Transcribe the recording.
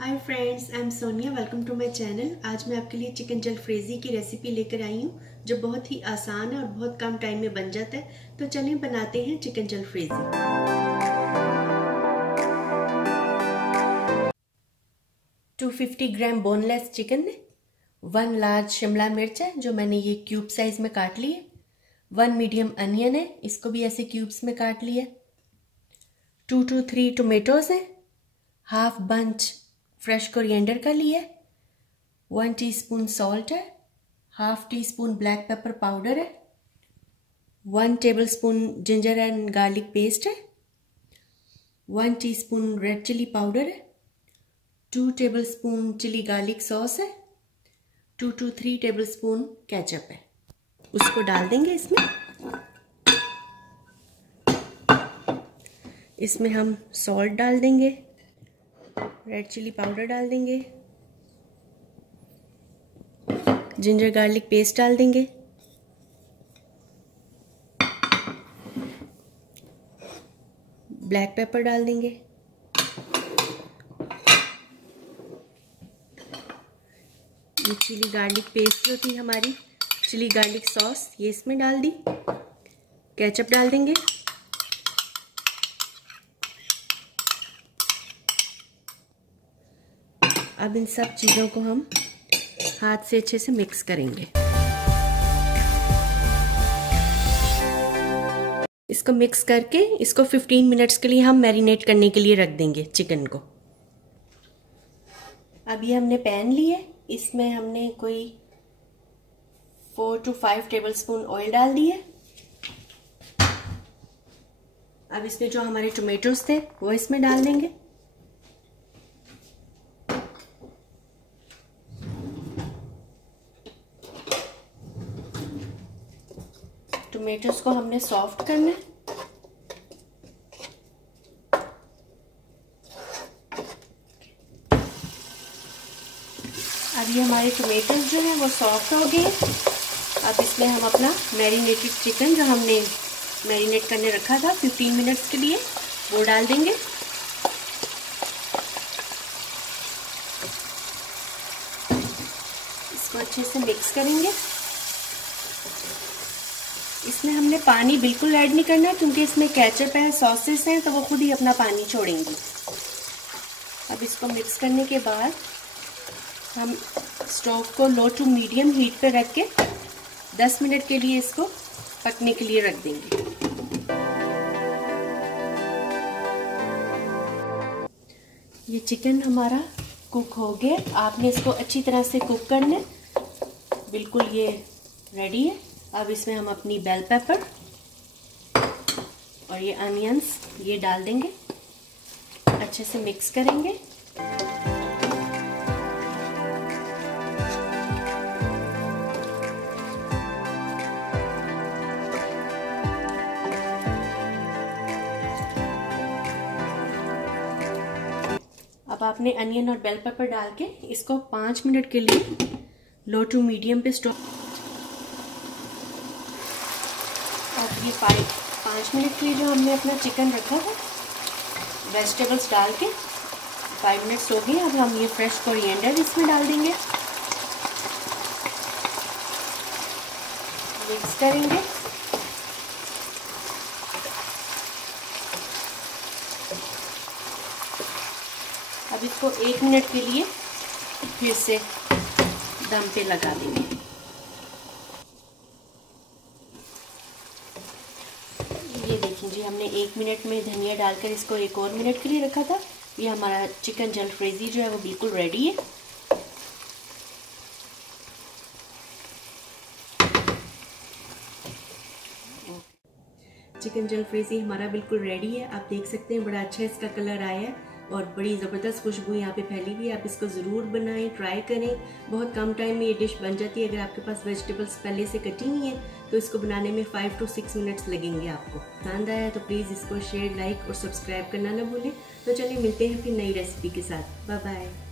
Hi friends, I am Sonia. Welcome to my channel. आज मैं आपके लिए चिकन जलफ्रेजी की रेसिपी लेकर आई हूँ जो बहुत ही आसान है और बहुत कम टाइम में बन जाता है। तो चलिए बनाते हैं चिकन जलफ्रेजी। 250 ग्राम बोनलेस चिकन है, 1 लार्ज शिमला मिर्च है जो मैंने ये क्यूब साइज में काट ली है, 1 मीडियम अनियन है, इसको भी ऐसे क्यूब्स में काट लिया, 2 to 3 टोमेटोज हैं, हाफ बंच फ्रेश कोरिएंडर का लिया, 1 टीस्पून सॉल्ट है, half tea spoon black pepper powder है, 1 tablespoon ginger and garlic paste है, 1 टीस्पून रेड चिली पाउडर है, 2 टेबलस्पून चिली गार्लिक सॉस है, 2 to 3 टेबलस्पून केचप है। उसको डाल देंगे इसमें हम सॉल्ट डाल देंगे, रेड चिली पाउडर डाल देंगे, जिंजर गार्लिक पेस्ट डाल देंगे, ब्लैक पेपर डाल देंगे, ये चिली गार्लिक पेस्ट जो थी हमारी, चिली गार्लिक सॉस, ये इसमें डाल दी, केचप डाल देंगे, अब इन सब चीज़ों को हम हाथ से अच्छे से मिक्स करेंगे। इसको मिक्स करके इसको 15 मिनट्स के लिए हम मैरिनेट करने के लिए रख देंगे चिकन को। अब ये हमने पैन लिया, इसमें हमने कोई 4 to 5 टेबलस्पून ऑयल डाल दिए। अब इसमें जो हमारे टोमेटोज थे वो इसमें डाल देंगे, टोमेटोज को हमने सॉफ्ट करना है। अब ये हमारे टोमेटोज जो है वो सॉफ्ट हो गए। अब इसमें हम अपना मैरिनेटेड चिकन जो हमने मैरिनेट करने रखा था 15 मिनट्स के लिए वो डाल देंगे। इसको अच्छे से मिक्स करेंगे। इसमें हमने पानी बिल्कुल ऐड नहीं करना है क्योंकि इसमें केचप है, सॉसेस हैं, तो वो खुद ही अपना पानी छोड़ेंगी। अब इसको मिक्स करने के बाद हम स्टोव को लो टू मीडियम हीट पे रख के 10 मिनट के लिए इसको पकने के लिए रख देंगे। ये चिकन हमारा कुक हो गया। आपने इसको अच्छी तरह से कुक करना है, बिल्कुल ये रेडी है। अब इसमें हम अपनी बेल पेपर और ये अनियंस ये डाल देंगे, अच्छे से मिक्स करेंगे। अब आपने अनियन और बेल पेपर डाल के इसको 5 मिनट के लिए लो टू मीडियम पे स्टोव। अब ये 5 मिनट के लिए जो हमने अपना चिकन रखा है, वेजिटेबल्स डाल के 5 मिनट्स हो गए। अब हम ये फ्रेश कोरिएंडर इसमें डाल देंगे, मिक्स करेंगे। अब इसको 1 मिनट के लिए फिर से दम पे लगा देंगे। ये देखिए जी, हमने 1 मिनट में धनिया डालकर इसको 1 और मिनट के लिए रखा था। ये हमारा चिकन जलफ्रेजी जो है वो बिल्कुल रेडी है। चिकन जलफ्रेजी हमारा बिल्कुल रेडी है। आप देख सकते हैं बड़ा अच्छा इसका कलर आया है और बड़ी ज़बरदस्त खुशबू यहाँ पे फैली हुई है। आप इसको ज़रूर बनाएं, ट्राई करें। बहुत कम टाइम में ये डिश बन जाती है। अगर आपके पास वेजिटेबल्स पहले से कटी हुई हैं तो इसको बनाने में 5 to 6 मिनट्स लगेंगे आपको। पसंद आया तो प्लीज़ इसको शेयर, लाइक और सब्सक्राइब करना ना भूलें। तो चलिए मिलते हैं फिर नई रेसिपी के साथ। Bye bye.